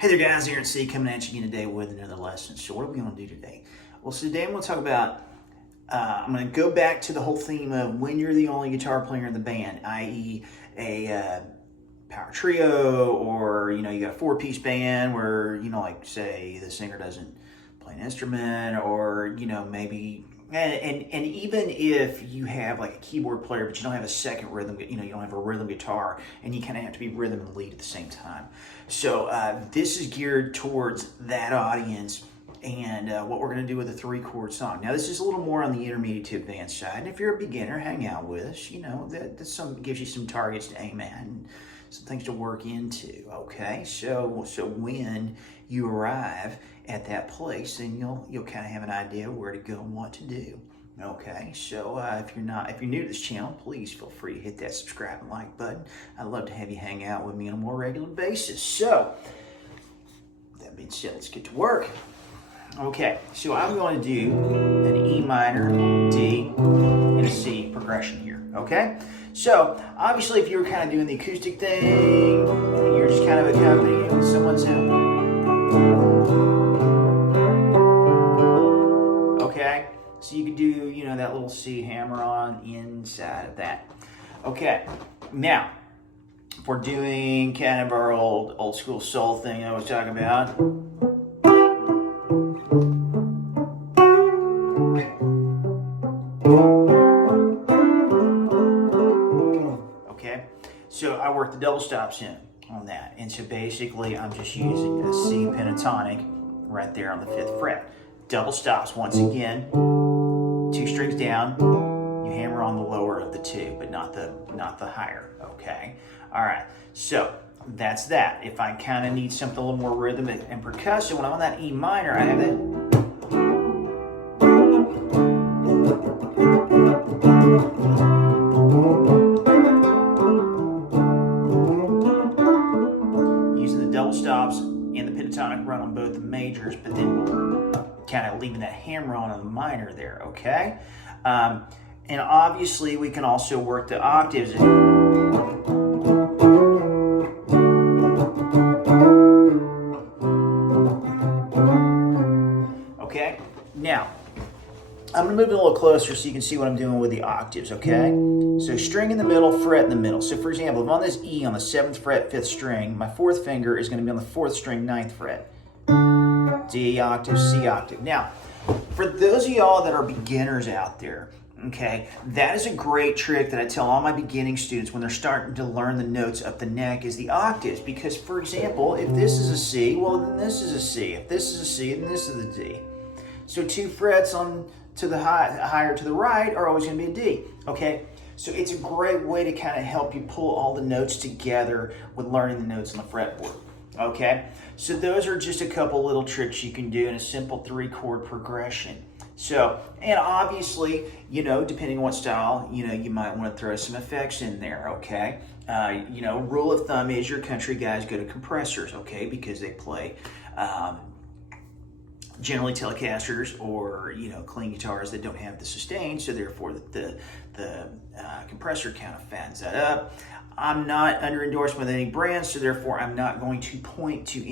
Hey there guys, Aaron C coming at you again today with another lesson. So what are we going to do today? Well, so today I'm going to talk about, I'm going to go back to the whole theme of when you're the only guitar player in the band, i.e. a power trio, or, you got a four-piece band where, like say the singer doesn't play an instrument, or, maybe, and even if you have like a keyboard player, but you don't have a second rhythm, you don't have a rhythm guitar, and you kind of have to be rhythm and lead at the same time. So this is geared towards that audience, and what we're going to do with a 3-chord song. Now this is a little more on the intermediate to advanced side, and if you're a beginner, hang out with us. That gives you some targets to aim at and some things to work into. Okay, so when you arrive at that place, then you'll kind of have an idea where to go and what to do. Okay, so if you're new to this channel, please feel free to hit that subscribe and like button. I'd love to have you hang out with me on a more regular basis. So, that being said, let's get to work. Okay, so I'm going to do an E minor, D, and a C progression here. Okay, so obviously if you were kind of doing the acoustic thing, you're just kind of accompanying with someone's sound. Okay, so you could do, that little C hammer on inside of that. Okay, now, if we're doing kind of our old school soul thing I was talking about. Okay, so I work the double stops in on that. And so basically I'm just using a C pentatonic right there on the 5th fret. Double stops once again, 2 strings down, you hammer on the lower of the 2, but not the higher, okay? All right, so that's that. If I kind of need something a little more rhythmic and percussion, when I'm on that E minor, I have that. Using the double stops and the pentatonic run on both the majors, but then kind of leaving that hammer on the minor there, okay? And obviously we can also work the octaves. Okay, now I'm going to move it a little closer so you can see what I'm doing with the octaves, okay? So string in the middle, fret in the middle. So for example, if I'm on this E on the 7th fret, 5th string, my 4th finger is going to be on the 4th string, 9th fret. D octave, C octave. Now, for those of y'all that are beginners out there, okay, that is a great trick that I tell all my beginning students when they're starting to learn the notes up the neck is the octaves. Because, for example, if this is a C, well, then this is a C. If this is a C, then this is a D. So 2 frets on to the higher to the right are always going to be a D, okay? So it's a great way to kind of help you pull all the notes together with learning the notes on the fretboard. Okay, so those are just a couple little tricks you can do in a simple 3-chord progression. So, and obviously, depending on what style, you might want to throw some effects in there, okay? Rule of thumb is your country guys go to compressors, okay? Because they play generally Telecasters or, clean guitars that don't have the sustain, so therefore the compressor kind of fattens that up. I'm not under endorsement with any brand, so therefore I'm not going to point you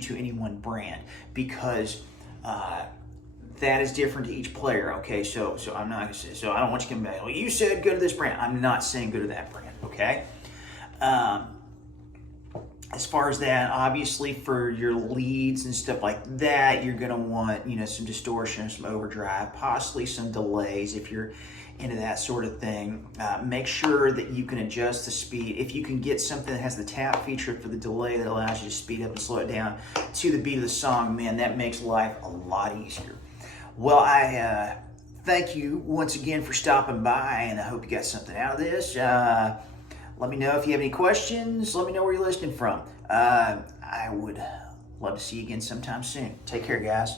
to any one brand because that is different to each player. Okay, so I'm not gonna say, so I don't want you to come back. Well, you said go to this brand. I'm not saying go to that brand. Okay. As far as that, obviously for your leads and stuff like that, you're gonna want some distortion, some overdrive, possibly some delays if you're into that sort of thing. Make sure that you can adjust the speed. If you can get something that has the tap feature for the delay that allows you to speed up and slow it down to the beat of the song, man, that makes life a lot easier. Well, I thank you once again for stopping by, and I hope you got something out of this. Let me know if you have any questions. Let me know where you're listening from. I would love to see you again sometime soon. Take care, guys.